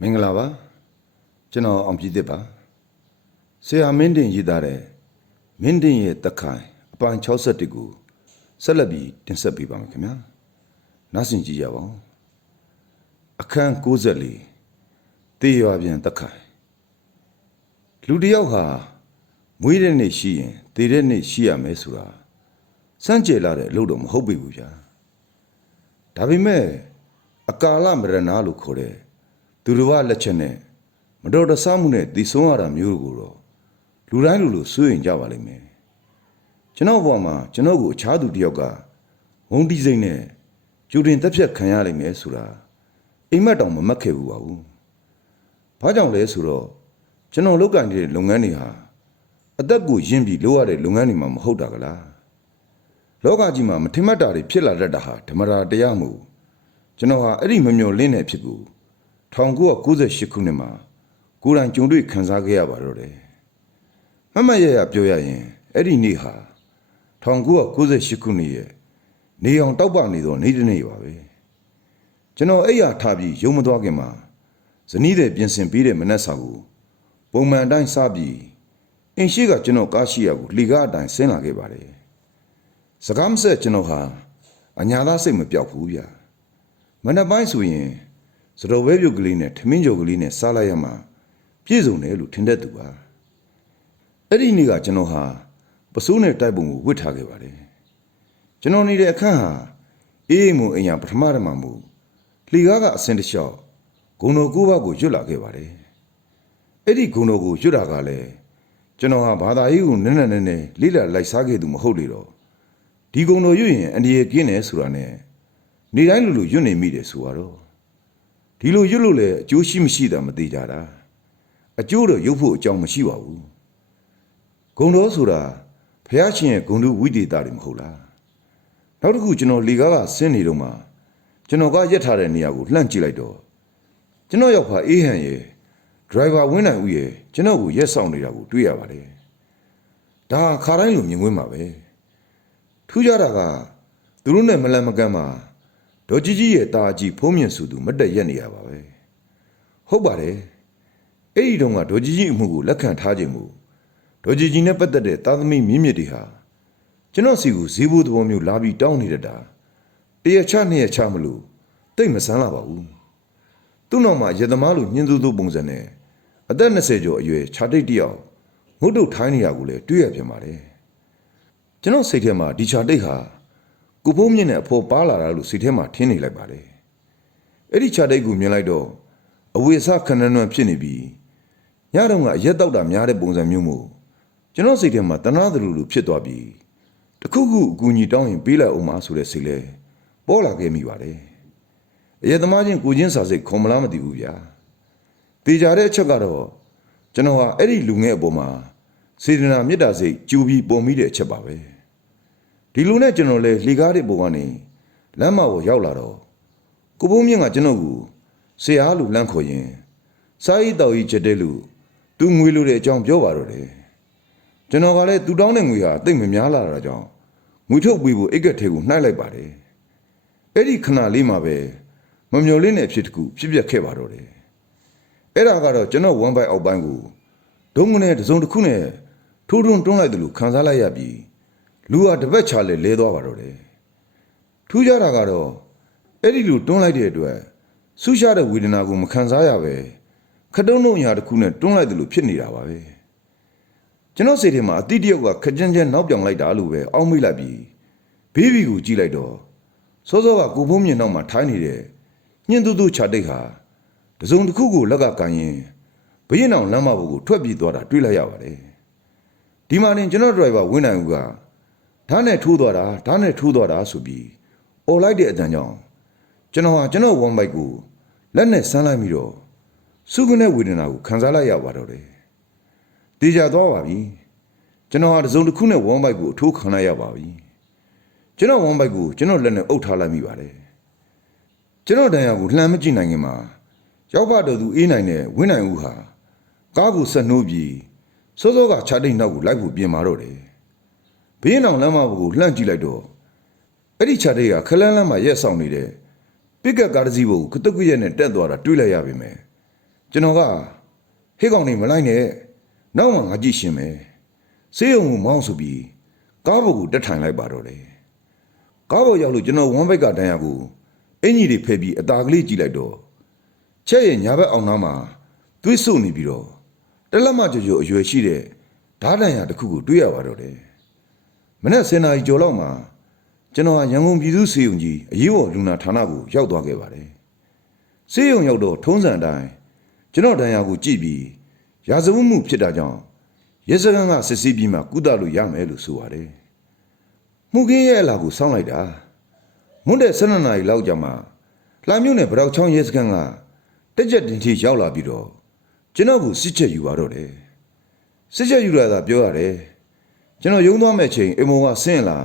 မင်္ဂလာပါကျွန်တော်အောင်ပြည်သစ်ပါဆရာမင်းတင်ရေးသားတဲ့မင်းတင်ရဲ့တက်ခိုင်အပိုင်း61ကိုဆက်လက်ပြီးတင်ဆက်ပေးပါမယ်ခင်ဗျာနားဆင်ကြည့်ကြပါဦးအခန်း64တေးရွာပြန်တက်ခိုင်လူတစ်ယောက်ဟာမွေးတဲ့နေ့ရှိရင်တေးတဲ့နေ့ရှိရမယ်ဆိုတာစမ်းကြယ်လာတဲ့အလုပ်တော့မဟုတ်ပြီဘူးဗျာဒါပေမဲ့အကာလမရဏလို့ခေါ်တဲ့ သူတို့ကလက်ချက်နဲ့မတော်တဆမှုနဲ့တည်ဆုံးရတာမျိုးကိုတော့လူတိုင်းလူလိုစိုးရင်ကြပါလိမ့်မယ်ကျွန်တော်ဘဝမှာကျွန်တော်ကိုအခြားသူတစ်ယောက်ကဝုန်းတီးစိမ့်နဲ့ကျူတင်တက်ဖြတ်ခံရလိမ့်မယ်ဆိုတာအိမ်မက်တောင်မမတ်ခဲ့ဘူးပါဘူးဘာကြောင့်လဲဆိုတော့ကျွန်တော်လုပ်ကင်နေတဲ့လုပ်ငန်းတွေဟာအသက်ကိုရင်းပြီးလုပ်ရတဲ့လုပ်ငန်းတွေမှမဟုတ်တာကလားလောကကြီးမှာမထင်မှတ်တာတွေဖြစ်လာတတ်တာဟာဓမ္မတာတရားမှုကျွန်တော်ဟာအဲ့ဒီမမျော်လင့်တဲ့အဖြစ်ကို 1998ခုနှစ်မှာကိုယ်တိုင်ကြုံတွေ့ခံစားခဲ့ရပါတော့တယ်။မမတ်ရရပြောရရင်အဲ့ဒီနေ့ဟာ1998ခုနှစ်ရဲ့နေအောင်တောက်ပနေသောနေ့တစ်နေ့ပါပဲ။ကျွန်တော်အဲ့ရထားပြီးရုံမသွားခင်မှာဇနီးတဲ့ပြင်ဆင်ပြီးတဲ့မနက်စာကိုပုံမှန်အတိုင်းစားပြီးအင်းရှိကကျွန်တော်ကားရှိရကိုလှေကားအတိုင်းဆင်းလာခဲ့ပါတယ်။စကားမဆက်ကျွန်တော်ဟာအညာသားစိတ်မပြောက်ဘူးဗျာ။မနက်ပိုင်းဆိုရင် စတော်ဝဲပြုတ်ကလေးနဲ့ထမင်းကြိုကလေးနဲ့စားလိုက်ရမှပြည့်စုံတယ်လို့ထင်တတ်သူပါအဲ့ဒီနေ့ကကျွန်တော်ဟာပစိုးနဲ့တိုက်ပုံကိုဝစ်ထားခဲ့ပါတယ်ကျွန်တော်နေတဲ့အခန်းဟာအေးအိမ်မုံအညာပထမတမမှုလှီကားကအစင်တစ်လျှောက်ဂုံတော်ကိုဘကိုရွတ်လာခဲ့ပါတယ်အဲ့ဒီဂုံတော်ကိုရွတ်တာကလည်းကျွန်တော်ဟာဘာသာရေးကိုနည်းနည်းနည်းနည်းလိလာလိုက်စားခဲ့သူမဟုတ်လေတော့ဒီဂုံတော်ရွတ်ရင်အန္တရာယ်ကင်းတယ်ဆိုတာနဲ့နေတိုင်းလူလူရွတ်နေမိတယ်ဆိုတော့ ဒီလိုရွတ်လို့လည်းအကျိုးရှိမရှိတာမသေးကြတာအကျိုးတော့ရုပ်ဖို့အကြောင်းမရှိပါဘူးဂုံတော်ဆိုတာဖះရှင်ရဲ့ဂုံတုဝိတေတာတွေမဟုတ်လားနောက်တစ်ခုကျွန်တော်လေကားကဆင်းနေတော့မှကျွန်တော်ကရက်ထားတဲ့နေရာကိုလှမ်းကြည့်လိုက်တော့ကျွန်တော်ရောက်ခါအေးဟန်ရဲ့ဒရိုင်ဘာဝင်းနိုင်ဦးရဲ့ကျွန်တော်ကိုရက်ဆောင်နေတာကိုတွေ့ရပါတယ်ဒါခါတိုင်းလိုမြင်ကွင်းပါပဲထူးခြားတာကသူတို့နဲ့မလန်မကမ်းမှာ ဒေါ်ကြီးကြီးရဲ့ตาကြီးဖုံးမြင့်စုသူမတက်ရက်နေရပါပဲဟုတ်ပါတယ်အဲ့ဒီတုန်းကဒေါ်ကြီးကြီးအမှုကိုလက်ခံထားခြင်းမူဒေါ်ကြီးကြီးနဲ့ပတ်သက်တဲ့သားသမီးမြင့်မြင့်တွေဟာကျွန်တော်စီကိုဈေးဘိုးသဘောမျိုးလာပြီးတောင်းနေတတ်တာတရချနှစ်ရချမလို့တိတ်မဆန်းလာပါဘူးသူ့နောက်မှာရသမားလိုညှင်းသူသူပုံစံနဲ့အသက်20ကျော်အရွယ်ခြာတိတ်တယောက်ငုတ်တုတ်ထိုင်းနေရကိုလည်းတွေ့ရပြန်ပါတယ်ကျွန်တော်စိတ်ထဲမှာဒီခြာတိတ်ဟာ ကိုဖုံးမြင့်နဲ့အဖော်ပါလာတာလို့စိတ်ထဲမှာထင်းနေလိုက်ပါတယ်အဲ့ဒီခြာတိတ်ကိုမြင်လိုက်တော့အဝေဆခဏနွမ်းဖြစ်နေပြီးညတော့ကအရက်တောက်တာများတဲ့ပုံစံမျိုးမို့ကျွန်တော်စိတ်ထဲမှာတနာသလိုလိုဖြစ်သွားပြီးတခုခုအကူအညီတောင်းရင်ပေးလိုက်အောင်မဆိုတဲ့စိတ်လဲပေါ်လာခဲ့မိပါတယ်အရက်သမားချင်းကိုချင်းစာစိတ်ခုံမလားမသိဘူးဗျာတေချာတဲ့အချက်ကတော့ကျွန်တော်ဟာအဲ့ဒီလူငယ်အပေါ်မှာစေတနာမေတ္တာစိတ်ကြူပြီးပုံမိတဲ့အချက်ပါပဲ ဒီလိုနဲ့ကျွန်တော်လဲလှေကားတဲ့ပုံကနေလမ်းမကိုရောက်လာတော့ကိုဘုံမြင့်ကကျွန်တော်ကိုဆရာလို့လမ်းခေါ်ရင်စာရေးတော်ကြီးချက်တဲ့လူသူငွေလိုတဲ့အကြောင်းပြောပါတော့တယ်ကျွန်တော်ကလည်းသူတောင်းတဲ့ငွေဟာတိတ်မများလာတာကြောင့်ငွေထုတ်ပေးဖို့အိတ်ကက်ထဲကိုနှိုက်လိုက်ပါတယ်အဲ့ဒီခဏလေးမှာပဲမမျော်လင့်တဲ့အဖြစ်တစ်ခုဖြစ်ပျက်ခဲ့ပါတော့တယ်အဲ့ဒါကတော့ကျွန်တော်ဝမ်ဘိုက်အောက်ပိုင်းကိုဒုံငနဲ့တစုံတစ်ခုနဲ့ထိုးထွန်းတွန်းလိုက်တယ်လို့ခံစားလိုက်ရပြီး လူဟာတပတ်ချလဲလဲသွားပါတော့တယ်ထူးခြားတာကတော့အဲ့ဒီလိုတွန်းလိုက်တဲ့အတွက်ဆူရှားတဲ့ဝေဒနာကိုမခံစားရပဲခတုံးလုံးညာတစ်ခုနဲ့တွန်းလိုက်တယ်လို့ဖြစ်နေတာပါပဲကျွန်တော်စိတ်ထဲမှာအတိတယောက်ကခကြမ်းကြမ်းနောက်ပြောင်လိုက်တာလို့ပဲအောက်မိလိုက်ပြီးဘေးဘီကိုကြည့်လိုက်တော့စောစောကကိုဖုံးမြင်နောက်မှာထိုင်းနေတဲ့ညှင်းတူတူခြာတိတ်ဟာတစုံတစ်ခုကိုလက်ကကန်ရင်ဘရင်အောင်လမ်းမဘုကိုထွက်ပြေးသွားတာတွေ့လိုက်ရပါတယ်ဒီမှာနေကျွန်တော်ဒရိုင်ဘာဝင်းနိုင်ဦးက ဓာတ်နဲ့ထိုးသွားတာဓာတ်နဲ့ထိုးသွားတာဆိုပြီးអော်လိုက်တဲ့အတန်ကြောင့်ကျွန်တော်ဟာကျွန်တော်ဝမ်ဘိုက်ကိုလက်နဲ့ဆန်းလိုက်ပြီးတော့စုခနဲ့ဝေဒနာကိုခံစားလိုက်ရပါတော့တယ်။တေချာသွားပါပြီ။ကျွန်တော်ဟာတစ်စုံတစ်ခုနဲ့ဝမ်ဘိုက်ကိုအထိုးခံလိုက်ရပါပြီ။ကျွန်တော်ဝမ်ဘိုက်ကိုကျွန်တော်လက်နဲ့အုပ်ထားလိုက်မိပါတယ်။ကျွန်တော်တန်ရာကိုလှမ်းမကြည့်နိုင်ခင်မှာရောက်ပါတော်သူအေးနိုင်တဲ့ဝင်းနိုင်ဦးဟာကားကိုဆက်နှိုးပြီးစောစောကခြားတိတ်နောက်ကိုလိုက်ဖို့ပြင်မာတော့တယ်။ ဘေးနောင်လမ်းမဘကိုလှမ်းကြည့်လိုက်တော့အဲ့ဒီခြာတိတ်ကခလန်းလန်းမှာရက်ဆောင်နေတဲ့ပစ်ကပ်ကားတစ်စီးဘကိုကတုတ်ကရက်နဲ့တက်သွားတာတွေ့လိုက်ရပြီမယ်ကျွန်တော်ကဟေးကောင်နေမလိုက်နဲ့နောက်မှငါကြည့်ရှင်မယ်ဆေးရုံကိုမောင်းဆိုပြီးကားဘုတ်ကိုတက်ထိုင်လိုက်ပါတော့တယ်ကားဘုတ်ရောက်လို့ကျွန်တော်ဝမ်းဘိုက်ကတန်းရကိုအင်ကြီးတွေဖဲပြီးအตาကလေးကြည့်လိုက်တော့ချက်ရဲ့ညာဘက်အောင်သားမှာသွေးဆုပ်နေပြီးတော့တလက်မကြွကြွအရွယ်ရှိတဲ့ဓာတ်တန်ရတစ်ခုကိုတွေ့ရပါတော့တယ် မနေ့စင်နာကြီးကျော်လောက်မှာကျွန်တော်ဟာရန်ကုန်ပြည်သူ့စေယုံကြီးအရေးပေါ်လူနာဌာနကိုရောက်သွားခဲ့ပါတယ်စေယုံရောက်တော့ထုံးစံအတိုင်းကျွန်တော်တန်ရာကိုကြည့်ပြီးရာဇဝတ်မှုဖြစ်တာကြောင့်ရဲစခန်းကစစ်ဆေးပြီးမှကုသလို့ရမယ်လို့ဆိုပါတယ်မှုခင်းရဲ့အလားကိုစောင့်လိုက်တာမွန်းတဲ့12နာရီလောက်ကြာမှလှမ်းမြို့နယ်ဗရောက်ချောင်းရဲစခန်းကတက်ကြက်တင်ချီရောက်လာပြီးတော့ကျွန်တော်ကိုစစ်ချက်ယူပါတော့တယ်စစ်ချက်ယူရတာပြောရတယ် ကျွန်တော်ယုံသွားမဲ့ချိန်အိမ်မောကဆင်းလာ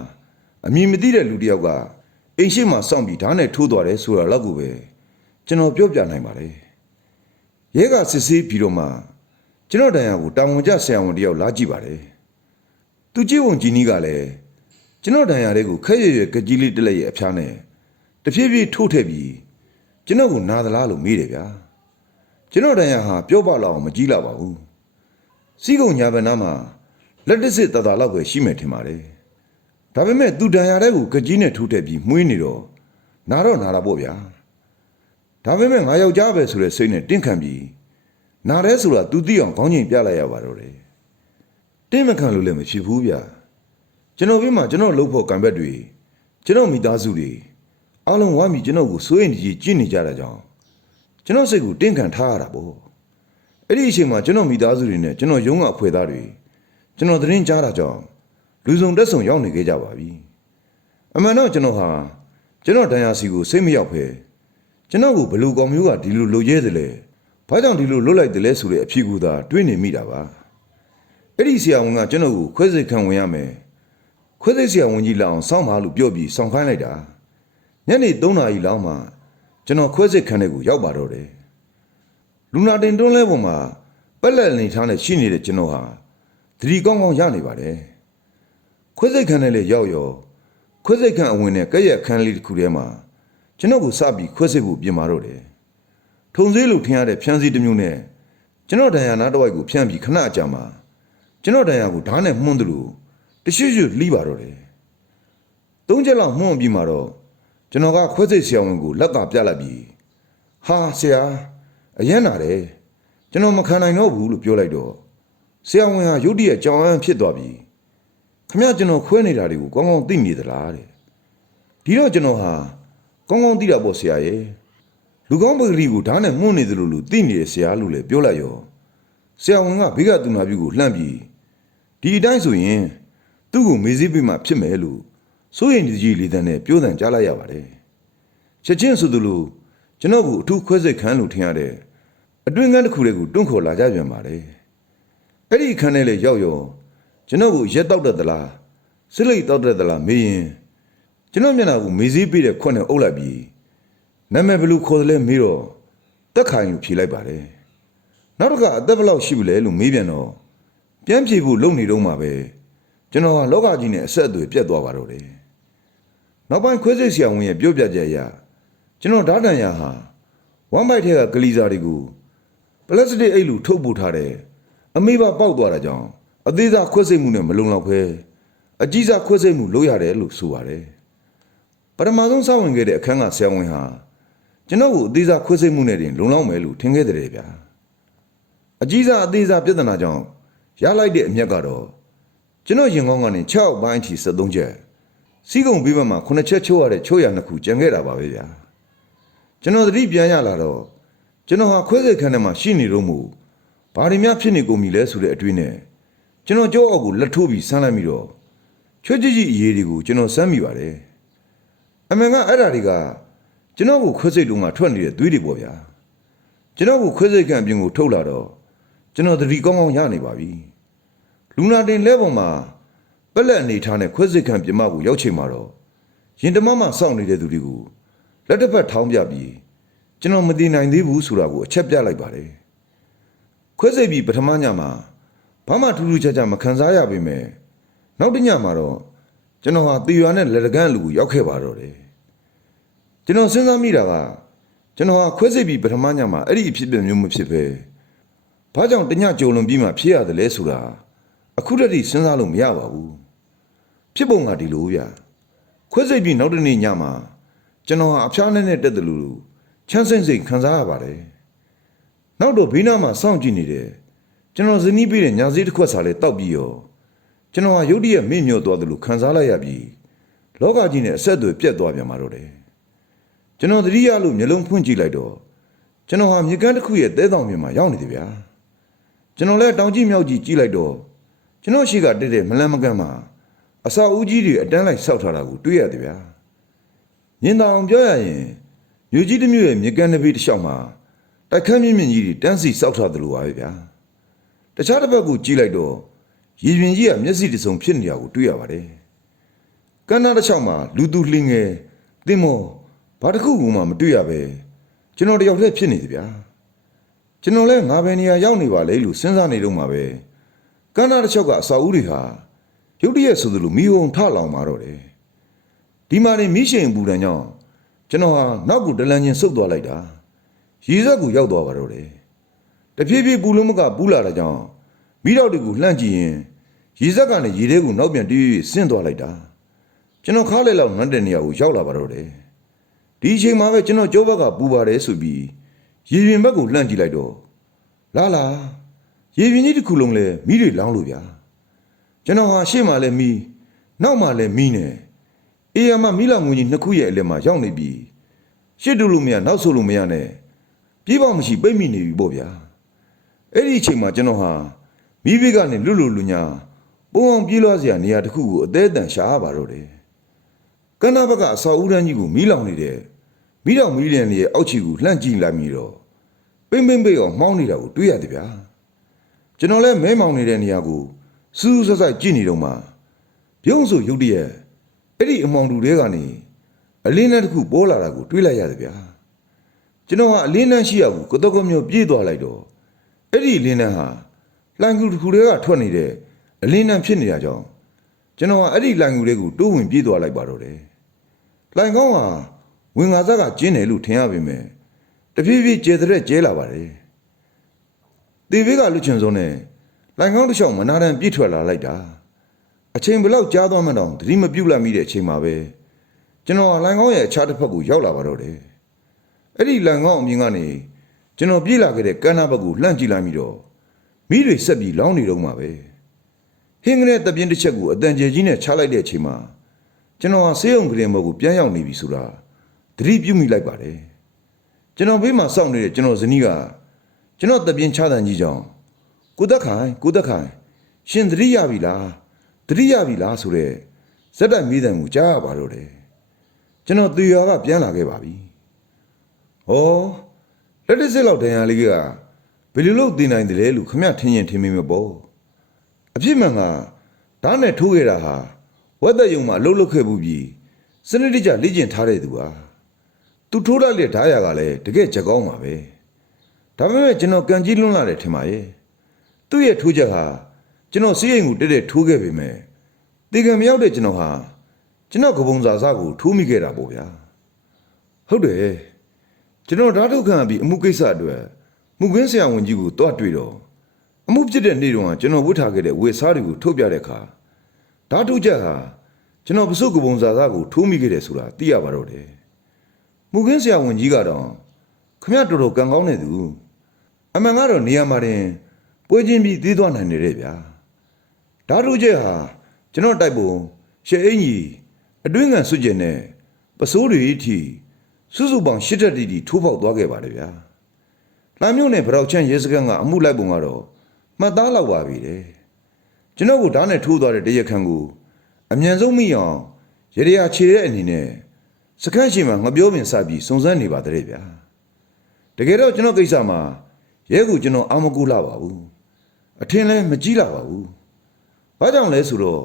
အမည်မသိတဲ့လူတစ်ယောက်ကအိမ်ရှိမှစောင့်ပြီးဓာတ်နဲ့ထိုးသွားတယ်ဆိုတာလောက်ကိုပဲကျွန်တော်ပြောပြနိုင်ပါတယ်ရဲကစစ်ဆေးပြီးတော့မှကျွန်တော်တန်ရာကိုတာဝန်ကျဆရာဝန်တစ်ယောက်လာကြည့်ပါတယ်သူကြည့်ဝင်ကြီးနီးကလည်းကျွန်တော်တန်ရာလေးကိုခက်ရရကကြီးလေးတက်လက်ရဲ့အဖျားနဲ့တဖြည်းဖြည်းထိုးထည့်ပြီးကျွန်တော်ကိုနာသလားလို့မေးတယ်ဗျာကျွန်တော်တန်ရာဟာပြောပါလောက်အောင်မကြီးလာပါဘူးစီးကုံညာဘက်နားမှာ လက်တစ်စစ်တသာလောက်ပဲရှိမယ်ထင်ပါတယ်ဒါပေမဲ့သူတန်ရာတဲ့ကိုကကြီးနဲ့ထိုးထည့်ပြီးမှုေးနေတော့နာတော့နာတာပေါ့ဗျာဒါပေမဲ့ငါယောက်ျားပဲဆိုတဲ့စိတ်နဲ့တင့်ခံပြီးနာရဲဆိုတာသူသိအောင်ခေါင်းချိန်ပြလိုက်ရပါတော့တယ်တင်းမခံလို့လည်းမဖြစ်ဘူးဗျာကျွန်တော်ပြီးမှကျွန်တော်လှုပ်ဖို့ကံဘက်တွေကျွန်တော်မိသားစုတွေအားလုံးဝမ်းပြီးကျွန်တော်ကိုစိုးရင်ကြီးကြည့်နေကြတာကြောင့်ကျွန်တော်စိတ်ကိုတင့်ခံထားရတာပေါ့အဲ့ဒီအချိန်မှာကျွန်တော်မိသားစုတွေနဲ့ကျွန်တော်ရုံးကအဖွဲ့သားတွေ ကျွန်တော်သတင်းကြားတာကြောင့်လူစုံတက်ဆုံရောက်နေခဲ့ကြပါပြီအမှန်တော့ကျွန်တော်ဟာကျွန်တော်တန်ရာစီကိုစိတ်မရောက်ဖဲကျွန်တော်ကိုဘလူကောင်မျိုးကဒီလိုလိုရဲတယ်လေဘာကြောင့်ဒီလိုလွတ်လိုက်တယ်လဲဆိုတဲ့အဖြေကူသာတွေးနေမိတာပါအဲ့ဒီဆရာဝန်ကကျွန်တော်ကိုခွဲစိတ်ခံဝင်ရမယ်ခွဲစိတ်ဆရာဝန်ကြီးလောက်အောင်စောင့်ပါလို့ပြောပြီးစောင့်ခိုင်းလိုက်တာညနေ3နာရီလောက်မှကျွန်တော်ခွဲစိတ်ခန်းထဲကိုရောက်ပါတော့တယ်လူနာတင်တွန်းလဲပေါ်မှာပက်လက်နေထားနဲ့ရှိနေတဲ့ကျွန်တော်ဟာ သတိကောင်းကောင်းရနေပါတယ်ခွဲစိတ်ခန်းထဲလေရောက်ရောခွဲစိတ်ခန်းအဝင်နဲ့ကဲ့ရဲ့ခန်းလေးတစ်ခုထဲမှာကျွန်တော်ကိုစပြီးခွဲစိတ်ဖို့ပြင်ပါတော့တယ်ထုံစည်းလို့ထင်ရတဲ့ဖြန်းစည်းတစ်မျိုးနဲ့ကျွန်တော်ဒဏ်ရာနာတစ်ဝိုက်ကိုဖြန်းပြီးခဏအကြာမှာကျွန်တော်ဒဏ်ရာကိုဓာတ်နဲ့မှုန်းတယ်လို့တရွှွရွှွလှီးပါတော့တယ်သုံးချက်လောက်မှုန်းပြီးမှတော့ကျွန်တော်ကခွဲစိတ်ဆရာဝန်ကိုလက်ကပြလိုက်ပြီးဟာဆရာအရင်နာတယ်ကျွန်တော်မခံနိုင်တော့ဘူးလို့ပြောလိုက်တော့ ဆရာဝန်ဟာရုတ်တရက်ကြောင်အန်းဖြစ်သွားပြီးခမရကျွန်တော်ခွဲနေတာတွေကိုကောင်းကောင်းသိနေသလားတဲ့ဒီတော့ကျွန်တော်ဟာကောင်းကောင်းသိတာပေါ့ဆရာရဲ့လူကောင်းပဂရီကိုဓာတ်နဲ့မှုန်းနေသလိုလိုသိနေတယ်ဆရာလို့လည်းပြောလိုက်ရောဆရာဝန်ကဘေးကသူနာပြုကိုလှမ်းပြီးဒီအတိုင်းဆိုရင်သူ့ကိုမေးစေးပေးမှဖြစ်မယ်လို့စိုးရင်ကြီးလေးတန်းနဲ့ပြောတန်ကြားလိုက်ရပါတယ်ချက်ချင်းဆိုသလိုကျွန်တော်ကိုအထူးခွဲစိတ်ခန်းလို့ထင်ရတဲ့အတွင်းကန်းတစ်ခုလေးကိုတွန့်ခေါ်လာကြပြန်ပါတယ် အဲ့ဒီခန်းထဲလေရောက်ရောကျွန်တော်ကိုရက်တောက်တတ်သလားစစ်လိတ်တောက်တတ်သလားမေးရင်ကျွန်တော်မျက်နှာကိုမေးစေးပေးတဲ့ခွက်နဲ့အုပ်လိုက်ပြီးနာမည်ဘယ်လိုခေါ်တယ်လဲမေးတော့တက်ခိုင်လို့ဖြေလိုက်ပါတယ်နောက်တစ်ခါအသက်ဘယ်လောက်ရှိပြီလဲလို့မေးပြန်တော့ပြန်ဖြေဖို့လုပ်နေတော့မှပဲကျွန်တော်ဟာလောကကြီးနဲ့အဆက်အသွယ်ပြတ်သွားပါတော့တယ်နောက်ပိုင်းခွဲစိတ်ဆရာဝန်ရဲ့ပြောပြချက်အရကျွန်တော်ဓာတ်တန်ရာဟာဝမ်ဘိုက်ထဲကဂလီဇာတွေကိုပလတ်စတစ်အိတ်လူထုတ်ပို့ထားတယ် အမေးပါပေါက်သွားတာကြောင့်အသေးစားခွဲစိတ်မှုနဲ့မလုံလောက်ပဲအကြီးစားခွဲစိတ်မှုလုပ်ရတယ်လို့ဆိုပါတယ်ပထမဆုံးစောင့်ဝင်ခဲ့တဲ့အခန်းကဆရာဝန်ဟာကျွန်တော်ကိုအသေးစားခွဲစိတ်မှုနဲ့တင်လုံလောက်မယ်လို့ထင်ခဲ့တယ်ဗျာအကြီးစားအသေးစားပြဿနာကြောင့်ရလိုက်တဲ့အမျက်ကတော့ကျွန်တော်ရင်ကောင်းကနေ6ပိုင်းအထိ73ချက်စီးကုံပြီးမှမှာ9ချက်ချိုးရတဲ့ချိုးရနှစ်ခုကျန်ခဲ့တာပါပဲဗျာကျွန်တော်သတိပြန်ရလာတော့ကျွန်တော်ဟာခွဲစိတ်ခန်းထဲမှာရှိနေတော့မူ ဘာတွေများဖြစ်နေကုန်ပြီလဲဆိုတဲ့အတွေးနဲ့ကျွန်တော်ကြောအောက်ကိုလက်ထိုးပြီးဆန်းလိုက်ပြီးတော့ချွတ်ကြည့်ကြည့်အရေးတွေကိုကျွန်တော်စမ်းမိပါတယ်အမှန်ကအဲ့ဓာတွေကကျွန်တော်ကိုခွဲစိတ်တုံးကထွက်နေတဲ့သွေးတွေပေါ့ဗျာကျွန်တော်ကိုခွဲစိတ်ခန်းအပြင်ကိုထုတ်လာတော့ကျွန်တော်သတိကောင်းကောင်းရနေပါပြီလူနာတင်လဲပေါ်မှာပက်လက်အနေထားနဲ့ခွဲစိတ်ခံပြမကိုရောက်ချိန်မှာတော့ရင်တမမစောင့်နေတဲ့သူတွေကိုလက်တစ်ဖက်ထောင်းပြပြီးကျွန်တော်မသိနိုင်သေးဘူးဆိုတာကိုအချက်ပြလိုက်ပါတယ် ခွဲစိတ်ပြီးပထမညမှာဘာမှထူးထူးခြားခြားမခံစားရပေမဲ့နောက်တစ်ညမှာတော့ကျွန်တော်ဟာတီရွာနဲ့လက်တကန်းလူကိုရောက်ခဲ့ပါတော့တယ်ကျွန်တော်စဉ်းစားမိတာကကျွန်တော်ဟာခွဲစိတ်ပြီးပထမညမှာအဲ့ဒီအဖြစ်အပျက်မျိုးမဖြစ်ပဲဘာကြောင့်တညကြုံလွန်ပြီးမှဖြစ်ရတယ်လဲဆိုတာအခုတည်းကစဉ်းစားလို့မရပါဘူးဖြစ်ပုံကဒီလိုဗျခွဲစိတ်ပြီးနောက်တစ်နေ့ညမှာကျွန်တော်ဟာအဖျားနဲ့နဲ့တက်တယ်လို့ချမ်းစိမ့်စိမ့်ခံစားရပါတယ် နောက်တော့ဘေးနားမှာစောင့်ကြည့်နေတယ်ကျွန်တော်ဇနီးပေးတဲ့ညာစည်းတစ်ခွက်စာလေးတောက်ပြီးရောကျွန်တော်ဟာရုတ်တရက်မေ့မြော့သွားတယ်လို့ခံစားလိုက်ရပြီးလောကကြီးနဲ့အဆက်အသွယ်ပြတ်သွားပြန်မှာတော့တယ်ကျွန်တော်သတိရလို့မျက်လုံးဖွင့်ကြည့်လိုက်တော့ကျွန်တော်ဟာမြေကမ်းတစ်ခုရဲ့တဲတောင်မြေမှာရောက်နေတယ်ဗျာကျွန်တော်လည်းတောင်ကြီးမြောက်ကြီးကြည့်လိုက်တော့ကျွန်တော်ရှိကတက်တဲ့မလန်းမကန်းမှာအစာဦးကြီးတွေအတန်းလိုက်ဆောက်ထားတာကိုတွေ့ရတယ်ဗျာမြင်တောင်ပြောရရင်မြို့ကြီးတစ်မြို့ရဲ့မြေကမ်းတစ်ပေတစ်လျှောက်မှာ တိုက်ခန်းမြင့်မြင့်ကြီးတွေတန်းစီဆောက်ထားတယ်လို့ပါပဲဗျာတခြားတစ်ဘက်ကိုကြည့်လိုက်တော့ရည်ပြင်ကြီးကမျက်စိတစ်စုံဖြစ်နေတာကိုတွေ့ရပါတယ်ကန္နာတစ်ချောင်းမှာလူသူလှင်းငယ်တင်မောဘာတစ်ခုမှမတွေ့ရပဲကျွန်တော်တယောက်တည်းဖြစ်နေသည်ဗျာကျွန်တော်လည်းငါပဲနေရာရောက်နေပါလေလို့စဉ်းစားနေတော့မှာပဲကန္နာတစ်ချောင်းကအစာဦးတွေဟာရုတ်တရက်ဆိုသလိုမိဟုံထလောင်มาတော့တယ်ဒီမှာနေမိရှင်ပူတန်ကြောင့်ကျွန်တော်ဟာနောက်ကိုတလန်းချင်းဆုတ်သွားလိုက်တာ ရေစက်ကိုရောက်သွားပါတော့တယ်တဖြည်းဖြည်းပူလုံးမကပူလာတာကြောင့်မိတော့တွေကိုလှန့်ကြည့်ရင်ရေစက်ကနေရေထဲကိုနောက်ပြန်တီးပြီးဆင်းသွားလိုက်တာကျွန်တော်ခါးလေလောက်နန်းတဲ့နေရာကိုရောက်လာပါတော့တယ်ဒီအချိန်မှာပဲကျွန်တော်ကြောဘက်ကပူပါတယ်ဆိုပြီးရေပြင်ဘက်ကိုလှမ်းကြည့်လိုက်တော့လာလာရေပြင်ကြီးတစ်ခုလုံးလဲမိတွေလောင်းလို့ဗျာကျွန်တော်ဟာရှေ့မှာလဲမိနောက်မှာလဲမိနေအေးရမမိလောင်ငွေကြီးနှစ်ခုရဲ့အလဲမှာရောက်နေပြီရှစ်တူလို့မရနောက်ဆိုလို့မရနဲ့ ပြေးပေါမရှိပိတ်မိနေပြီပေါ့ဗျာအဲ့ဒီအချိန်မှာကျွန်တော်ဟာမိဘကနေလွတ်လွတ်လူညာပုံအောင်ပြေးလွှားစရာနေရာတစ်ခုကိုအသေးအတန်ရှားပါတော့တယ်ကန္နာဘက်ကအစာဦးတန်းကြီးကိုမီးလောင်နေတယ်မီးလောင်မီးလျံရဲ့အောက်ခြေကိုလှန့်ကြည့်လိုက်ပြီးတော့ပိမ့်ပိမ့်ပိမ့်အောင်မှောင်းနေတာကိုတွေ့ရတယ်ဗျာကျွန်တော်လည်းမဲမောင်နေတဲ့နေရာကိုစူးစူးဆိုက်ကြည့်နေတော့မှပြုံးဆိုရုတ်တရက်အဲ့ဒီအမောင်တူတွေကနေအလင်းနဲ့တစ်ခုပေါ်လာတာကိုတွေ့လိုက်ရတယ်ဗျာ ကျွန်တော်ကအလင်းနဲ့ရှိရဘူးကတော့ကမျိုးပြေးသွားလိုက်တော့အဲ့ဒီအလင်းနဲ့ဟာလှန်ကူတစ်ခုတည်းကထွက်နေတဲ့အလင်းနဲ့ဖြစ်နေတာကြောင့်ကျွန်တော်ကအဲ့ဒီလိုင်ကူလေးကိုတိုးဝင်ပြေးသွားလိုက်ပါတော့တယ်။လိုင်ကောင်းဟာဝင်ငါဇက်ကကျင်းတယ်လို့ထင်ရပေမဲ့တဖြည်းဖြည်းကျေတဲ့ကျဲလာပါတယ်။တေဘေးကလူချင်စုံနဲ့လိုင်ကောင်းတစ်ချောင်းမနာတန်ပြည့်ထွက်လာလိုက်တာ။အချိန်ဘလောက်ကြာသွားမှတော့သတိမပြုတ်လိုက်မိတဲ့အချိန်မှာပဲကျွန်တော်ကလိုင်ကောင်းရဲ့အခြားတစ်ဖက်ကိုရောက်လာပါတော့တယ်။ အဲ့ဒီလိုင်ကောင်းအမြင်ကနေကျွန်တော်ပြေးလာခဲ့တဲ့ကမ်းနားဘက်ကိုလှမ်းကြည့်လိုက်ပြီးတော့မိတွေဆက်ပြီးလောင်းနေတော့မှာပဲ။ဟင်းကလေးတပြင်းတစ်ချက်ကိုအတန်ကျဲကြီးနဲ့ချလိုက်တဲ့အချိန်မှာကျွန်တော်ဟာဆေးရုံကလေးဘက်ကိုပြန်ရောက်နေပြီဆိုတာသတိပြုမိလိုက်ပါတယ်ကျွန်တော်ဘေးမှာစောင့်နေတဲ့ကျွန်တော်ဇနီးကကျွန်တော်တပြင်းချတဲ့ကြီးကြောင့်ကိုသက်ခိုင်ကိုသက်ခိုင်ရှင်သတိရပြီလားသတိရပြီလားဆိုတဲ့ဇက်တိုက်မိတဲ့ကိုကြားရပါတော့တယ်ကျွန်တော်သူရွာကပြန်လာခဲ့ပါပြီ ဟောလက်တစ်စစ်လောက်တန်ရာလေးကဘယ်လိုလုပ်တင်နိုင်တယ်လဲလို့ခမထင်းရင်ထင်းမိမပေါ့အဖြစ်မှန်ကဓာတ်နဲ့ထိုးခဲ့တာဟာဝက်သက်ယုံမှာအလုပ်လုပ်ခဲ့မှုပြီးစနစ်တကျလေ့ကျင့်ထားတဲ့သူဟာသူထိုးလိုက်တဲ့ဓာတ်ရကလည်းတကယ်ချက်ကောင်းပါပဲဒါပေမဲ့ကျွန်တော်ကန်ကြီးလွန်းလာတယ်ထင်ပါရဲ့သူ့ရဲ့ထိုးချက်ဟာကျွန်တော်စီးရင်ကိုတက်တက်ထိုးခဲ့ပေမဲ့တေကံမရောက်တဲ့ကျွန်တော်ဟာကျွန်တော်ကပုံစာစားကိုထိုးမိခဲ့တာပေါ့ဗျာဟုတ်တယ် ကျွန်တော်ဓာတ်ထုတ်ခံပြီးအမှုကိစ္စအတွက်မှုခင်းဆရာဝန်ကြီးကိုတွားတွေ့တော့အမှုဖြစ်တဲ့နေ့တုန်းကကျွန်တော်ဝတ်ထားခဲ့တဲ့ဝေစားတွေကိုထုတ်ပြတဲ့အခါဓာတုချက်ဟာကျွန်တော်ပစုတ်ကပုံစာသားကိုထိုးမိခဲ့တယ်ဆိုတာသိရပါတော့တယ်။မူခင်းဆရာဝန်ကြီးကတော့ခမရတော်တော်ကံကောင်းနေသူအမှန်ကတော့နေရာမှာတင်ပွဲချင်းပြီးသေးသွားနိုင်တယ်ဗျာ။ဓာတုချက်ဟာကျွန်တော်တိုက်ပုံရှေအင်ကြီးအတွင်းငံစွကျင်နဲ့ပစိုးတွေအထိ စုစုပေါင်း၈တက်တီတီထိုးပေါက်သွားခဲ့ပါတယ်ဗျာ။လာမျိုးနဲ့ဗရောက်ချန့်ရဲစခန်းကအမှုလိုက်ပုံကတော့မှတ်သားလောက်ပါပြီတဲ့ကျွန်တော်ကဓာတ်နဲ့ထိုးသွားတဲ့တရက်ခန့်ကိုအမြန်ဆုံးမိအောင်ရေရရာခြေတဲ့အနေနဲ့စခန်းရှိမှငပြောပင်စပြီးစုံစမ်းနေပါတဲ့ဗျာတကယ်တော့ကျွန်တော်ကိစ္စမှာရဲကူကျွန်တော်အာမကူလာပါဘူးအထင်လဲမကြည့်လာပါဘူးဘာကြောင့်လဲဆိုတော့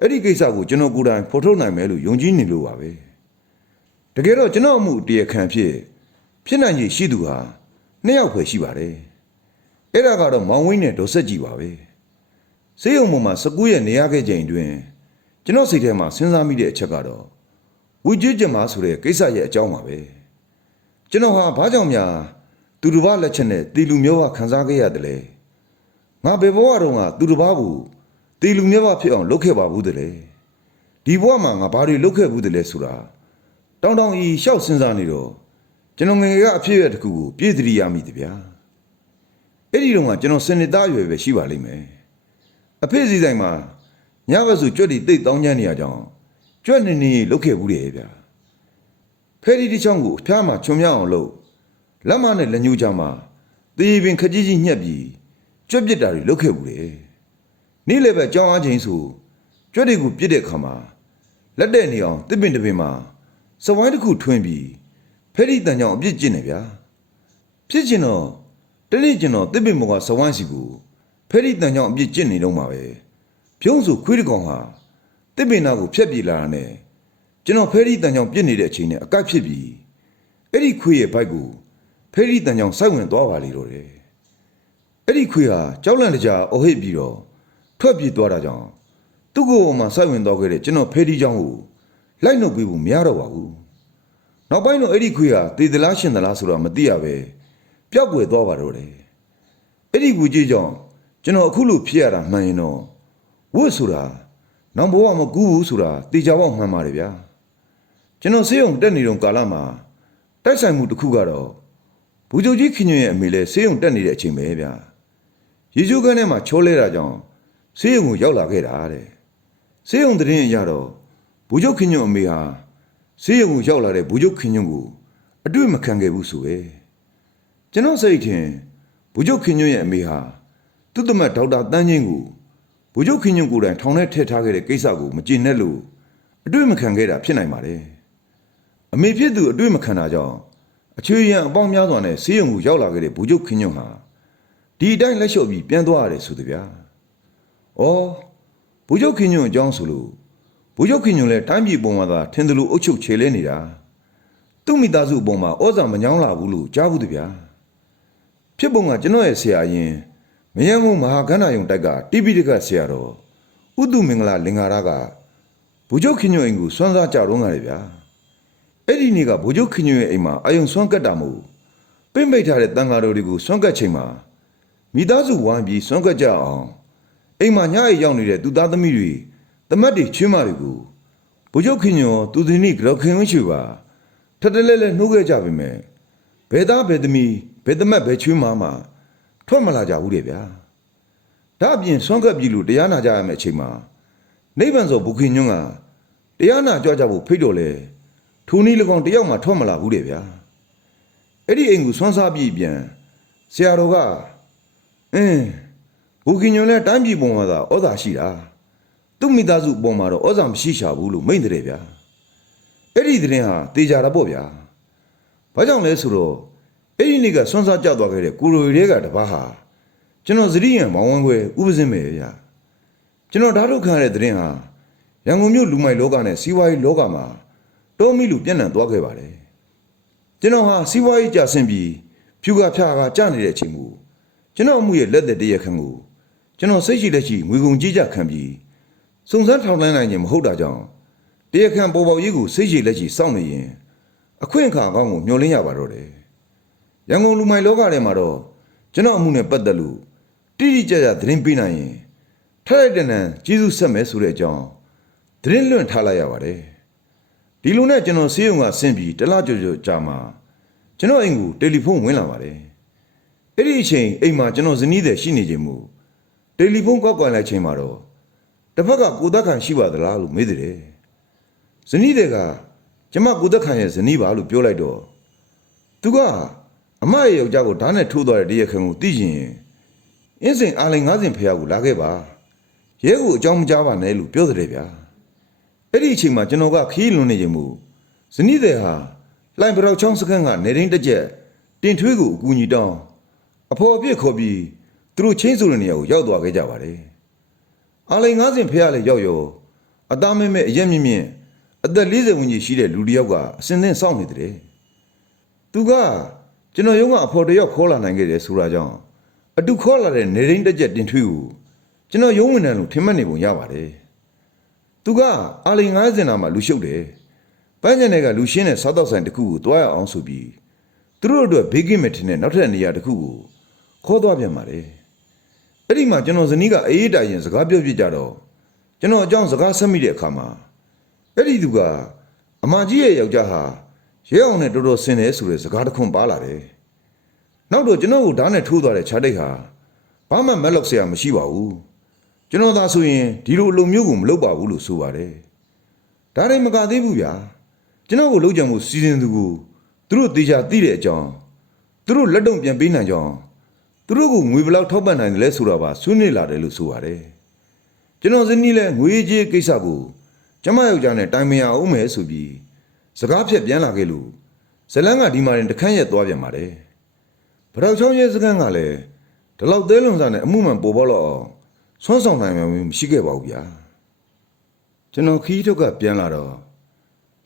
အဲ့ဒီကိစ္စကိုကျွန်တော်ကိုယ်တိုင်ဖော်ထုတ်နိုင်မယ်လို့ယုံကြည်နေလို့ပါပဲ တကယ်တော့ကျွန်တော်အမှုတရားခံဖြစ်ဖြစ်နိုင်ရည်ရှိသူဟာနှစ်ယောက်ပဲရှိပါတယ်အဲ့ဒါကတော့မောင်ဝင်းနဲ့ဒေါ်ဆက်ကြည်ပါပဲစေယုံပေါ်မှာ19ရက်နေရခဲ့ချိန်တွင်ကျွန်တော်စိတ်ထဲမှာစဉ်းစားမိတဲ့အချက်ကတော့ဝီကျွတ်ကြမှာဆိုတဲ့ကိစ္စရဲ့အကြောင်းပါပဲကျကျွန်တော်ဟာဘာကြောင့်များသူတစ်ပါးလက်ချက်နဲ့တီလူမျိုးဝခံစားခဲ့ရတယ်လဲငါဘယ်ဘဝတုန်းကသူတစ်ပါးကိုတီလူမျိုးဝဖြစ်အောင်လုပ်ခဲ့ပါဘူးတည်းလေဒီဘဝမှာငါဘာတွေလုပ်ခဲ့ဘူးတည်းလဲဆိုတာ တောင်းတောင်းဤရှောက်စဉ်းစားနေတော့ကျွန်တော်ငယ်ငယ်ကအဖြစ်အပျက်တစ်ခုကိုပြည့်တည်ရမိတယ်ဗျာအဲ့ဒီတော့ကကျွန်တော်စနေသားအရွယ်ပဲရှိပါလိမ့်မယ်အဖေစီဆိုင်မှာညဘက်ဆိုကြွက်တီတိတ်တောင်းချမ်းနေရကြောင်းကြွက်နေနေလုပ်ခဲ့ဘူးတယ်ဗျာဖဲဒီတစ်ချောင်းကိုအဖျားမှာချုံမြောက်အောင်လုပ်လက်မနဲ့လက်ညှိုးချမှာသေပင်ခကြီးကြီးညှက်ပြီးကျွတ်ပစ်တာတွေလုပ်ခဲ့ဘူးလေနေ့လည်းပဲကြောင်းအားချင်းဆိုကျွတ်တွေကိုပြစ်တဲ့ခါမှာလက်တဲ့နေအောင်တစ်ပင်တစ်ပင်မှာ စဝိုင်းတစ်ခုထွင်းပြီးဖဲဒီတန်ကြောင်အပြစ်ကျင့်နေဗျာဖြစ်ချင်တော့တနေ့ကျင်တော့တစ်ပင်ဘောကစဝိုင်းစီကိုဖဲဒီတန်ကြောင်အပြစ်ကျင့်နေတော့မှာပဲဖြုံးဆိုခွေးတစ်ကောင်ဟာတစ်ပင်နာကိုဖျက်ပြေးလာတာနဲ့ကျွန်တော်ဖဲရီတန်ကြောင်ပြစ်နေတဲ့အချိန်နဲ့အကပ်ဖြစ်ပြီးအဲ့ဒီခွေးရဲ့ဘိုက်ကိုဖဲရီတန်ကြောင်စိုက်ဝင်သွားပါလေတော့တယ်အဲ့ဒီခွေးဟာကြောက်လန့်တကြားအဟိတ်ပြီးတော့ထွက်ပြေးသွားတာကြောင့်သူ့ကိုယ်ပေါ်မှာစိုက်ဝင်သွားခဲ့တဲ့ကျွန်တော်ဖဲရီကြောင်ကို လိုက်နှုတ်ပေးဖို့မရတော့ပါဘူးနောက်ပိုင်းတော့အဲ့ဒီခွေးဟာတည်သလားရှင်သလားဆိုတော့မသိရပဲပျောက်ကွယ်သွားပါတော့တယ်အဲ့ဒီကူကြီးကြောင့်ကျွန်တော်အခုလိုဖြစ်ရတာမှန်ရင်တော့ဝတ်ဆိုတာနောက်ဘဝမကူးဘူးဆိုတာတေချာပေါက်မှန်ပါတယ်ဗျာကျွန်တော်ဆေးရုံတက်နေတော့ကာလမှာတိုက်ဆိုင်မှုတစ်ခုကတော့ဘူဂျိုကြီးခင်ညွန့်ရဲ့အမေလည်းဆေးရုံတက်နေတဲ့အချိန်ပဲဗျာရေချိုးကန်းထဲမှာချောလဲတာကြောင့်ဆေးရုံကိုရောက်လာခဲ့တာတဲ့ဆေးရုံသတင်းအရတော့ ဘူဂျိုခင်ညွန့်အမေဟာဆေးရုံကိုရောက်လာတဲ့ဘူဂျိုခင်ညွန့်ကိုအတွေ့မခံခဲ့ဘူးဆိုပဲကျွန်တော်စိတ်ထင်ဘူဂျိုခင်ညွန့်ရဲ့အမေဟာသူ့သမက်ဒေါက်တာတန်းချင်းကိုဘူဂျိုခင်ညွန့်ကိုယ်တိုင်ထောင်ထဲထည့်ထားခဲ့တဲ့ကိစ္စကိုမကျေနပ်လို့အတွေ့မခံခဲ့တာဖြစ်နိုင်ပါတယ်အမေဖြစ်သူအတွေ့မခံတာကြောင့်အချွေရန်အပေါင်းများစွာနဲ့ဆေးရုံကိုရောက်လာခဲ့တဲ့ဘူကျုပ်ခင်ညွန့်ဟာဒီအတိုင်းလက်လျှော့ပြီးပြန်သွားရတယ်ဆိုတဗျာ။အော်ဘူကျုပ်ခင်ညွန့်အကြောင်းဆိုလို့ ဘူကျုပ်ခင်ညွန့်လည်းတိုင်းပြည်ပေါ်မှာသာထင်တယ်လို့အုပ်ချုပ်ခြေလဲနေတာ။သူ့မိသားစုအပေါ်မှာဩဇာမညောင်းလာဘူးလို့ကြားဘူးတဗျာ။ဖြစ်ပုံကကျွန်တော်ရဲ့ဆရာရင်မယန်းကုန်းမဟာကန္နာယုံတိုက်ကတိပိဋကဆရာတော်ဥတုမင်္ဂလာလင်္ကာရကဘူကျုပ်ခင်ညွန့်အိမ်ကိုစွမ်းစားကြတော့ငါလေဗျာ။အဲ့ဒီနေ့ကဗိုလ်ချုပ်ခင်ညွန့်ရဲ့အိမ်မှာအယုံဆွမ်းကတ်တာမို့ပြိမ့်ပိတ်ထားတဲ့တန်ဃာတော်တွေကိုဆွမ်းကတ်ချိန်မှာမိသားစုဝိုင်းပြီးဆွမ်းကတ်ကြအောင်အိမ်မှာညအိပ်ရောက်နေတဲ့သူသားသမီးတွေ တမတ်တွေချွေးမတွေကိုဗိုလ်ချုပ်ခင်ညွန့်သူသည်နိကလောက်ခင်ဝင်းချွေပါထက်တလဲလဲနှုတ်ခဲ့ကြပါမယ်ဘယ်သားဘယ်သမီးဘယ်တမတ်ဘယ်ချွေးမမှထွက်မလာကြဘူးတဲ့ဗျာဒါအပြင်ဆွမ်းကတ်ပြီလို့တရားနာကြရမယ့်အချိန်မှာနိဗ္ဗာန်ဆိုဘုခင်ညွန့်ကတရားနာကြွကြဖို့ဖိတ်တော်လဲထိုနည်း၎င်းတယောက်မှထွက်မလာဘူးတဲ့ဗျာအဲ့ဒီအိမ်ကိုဆွမ်းစားပြီးပြန်ဆရာတော်ကအင်းဘူကင်ညွန်လဲတိုင်းပြည်ပုံမှာသာဩဇာရှိတာ သူ့မိသားစုပုံမှာတော့ဩဇာမရှိရှာဘူးလို့မိန့်တယ်ဗျာအဲ့ဒီတဲ့ရင်ဟာတေချာတာပေါ့ဗျာဘာကြောင့်လဲဆိုတော့အဲ့ဒီနေ့ကဆွမ်းစားကြသွားခဲ့တဲ့ကိုရိုတွေကတပားဟာကျွန်တော်သတိရန်မောင်ဝန်းခွဲဥပစင်းပဲဗျာကျွန်တော်ဓာတ်ထုတ်ခံရတဲ့တဲ့ရင်ဟာရန်ကုန်မြို့လူမိုက်လောကနဲ့စီးပွားရေးလောကမှာတောမီလူပြန့်နှံ့သွားခဲ့ပါတယ်ကျွန်တော်ဟာစီးပွားရေးကြဆင်းပြီးဖြူကဖြာကကြနေတဲ့အချိန်မူကျွန်တော်အမှုရဲ့လက်သက်တရက်ခန့်ကိုကျွန်တော်စိတ်ရှိလက်ရှိငွေကုန်ကြေးကြခံပြီး စုံစမ်းထောင်လှမ်းနိုင်ခြင်းမဟုတ်တာကြောင့်တရက်ခန့်ပေါ်ပေါ်ရေးကိုစိတ်ရှိလက်ရှိစောင့်နေရင်အခွင့်အခါကောင်းကိုမျှော်လင့်ရပါတော့တယ်ရန်ကုန်လူမိုင်လောကထဲမှာတော့ကျွန်တော်အမှုနဲ့ပတ်သက်လို့တိတိကျကျသတင်းပေးနိုင်ရင်ထက်လိုက်တဲ့နံကျေးဇူးဆက်မယ်ဆိုတဲ့အကြောင်းသတင်းလွှင့်ထားလိုက်ရပါတယ်ဒီလိုနဲ့ကျွန်တော်ဆေးရုံကဆင်းပြီးတလားကြော်ကြော်ကြာမှာကျွန်တော်အိမ်ကိုတယ်လီဖုန်းဝင်လာပါတယ်အဲ့ဒီအချိန်အိမ်မှာကျွန်တော်ဇနီးတဲ့ရှိနေခြင်းမူတယ်လီဖုန်းကောက်ကွယ်လိုက်ချိန်မှာတော့ တစ်ဖက်ကကိုသက်ခံရှိပါသလားလို့မေးတယ်ဇနီးတဲ့ကကျမကိုသက်ခံရဲ့ဇနီးပါလို့ပြောလိုက်တော့သူကအမရဲ့ယောက်ျားကိုဓာတ်နဲ့ထိုးသွားတဲ့တရက်ခံကိုသိရင်အင်းစင်အားလိန်90ဖះကိုလာခဲ့ပါရဲကိုအကြောင်းမကြားပါနဲ့လို့ပြောတယ်ဗျာအဲ့ဒီအချိန်မှာကျွန်တော်ကခီးလွန်နေခြင်းမူဇနီးတဲ့ဟာလိုင်ပရောက်ချောင်းစခန်းကနေရင်းတစ်ချက်တင်ထွေးကိုအကူညီတောင်းအဖော်အပြစ်ခေါ်ပြီးသူတို့ချင်းဆိုတဲ့နေရာကိုရောက်သွားခဲ့ကြပါတယ် အာလိန်90ဖះလည်းရောက်ရောအသားမဲမဲအရက်မြင့်မြင့်အသက်40ဝန်းကျင်ရှိတဲ့လူတစ်ယောက်ကအစင်းသင်းစောင့်နေတယ်သူကကျွန်တော်ရုံးကအဖော်တစ်ယောက်ခေါ်လာနိုင်ခဲ့တယ်ဆိုတာကြောင့်အတူခေါ်လာတဲ့နေရင်းတစ်ချက်တင်ထွေးကိုကျွန်တော်ရုံးဝင်တယ်လို့ထင်မှတ်နေပုံရပါတယ်သူကအာလီ90နာမှာလူရှုပ်တယ်။ပန်းကျင်တွေကလူရှင်းတဲ့စားတော့ဆိုင်တစ်ခုကိုတွားရအောင်ဆိုပြီးသူတို့အတွက်ဘေးကင်းမဲ့ထင်တဲ့နောက်ထပ်နေရာတစ်ခုကိုခေါ်သွားပြန်ပါတယ် အဲ့ဒီမှာကျွန်တော်ဇနီးကအေးတိုင်ရင်စကားပြောပြကြတော့ကျွန်တော်အကြောင်းစကားဆက်မိတဲ့အခါမှာအဲ့ဒီသူကအမကြီးရဲ့ယောက်ျားဟာရဲအောင်နဲ့တော်တော်ဆင်တယ်ဆိုတဲ့စကားတစ်ခွန်းပါလာတယ်နောက်တော့ကျွန်တော်ကိုဓာတ်နဲ့ထိုးသွားတဲ့ခြားတိတ်ဟာဘာမှမက်လောက်စရာမရှိပါဘူးကျွန်တော်သာဆိုရင်ဒီလိုအလုံမျိုးကိုမလုပ်ပါဘူးလို့ဆိုပါတယ်ဒါလည်းမကသေးဘူးဗျာကျွန်တော်ကိုလုံးကြံမှုစီစဉ်သူကိုသူတို့တေချာသိတဲ့အကြောင်းသူတို့လက်တော့ပြန်ပေးနိုင်ကြောင်း သူတို့ကိုငွေဘယ်လောက်ထောက်ပံ့နိုင်တယ်လဲဆိုတာပါဆွေးနွေးလာတယ်လို့ဆိုပါတယ်ကျွန်တော်ဇနီးလည်းငွေကြေးကိစ္စကိုကျမယောက်ျားနဲ့တိုင်ပင်ရအောင်မယ်ဆိုပြီးစကားဖြတ်ပြန်လာခဲ့လို့ဇလန်းကဒီမှာရင်တခန့်ရက်သွားပြန်ပါတယ်ဗရောက်ချောင်းရဲစကန်ကလည်းဒီလောက်သေးလွန်စားနဲ့အမှုမှန်ပေါ်ပေါ်တော့အောင်ဆွမ်းဆောင်နိုင်မှမရှိခဲ့ပါဘူးဗျာကျွန်တော်ခီးထုတ်ကပြန်လာတော့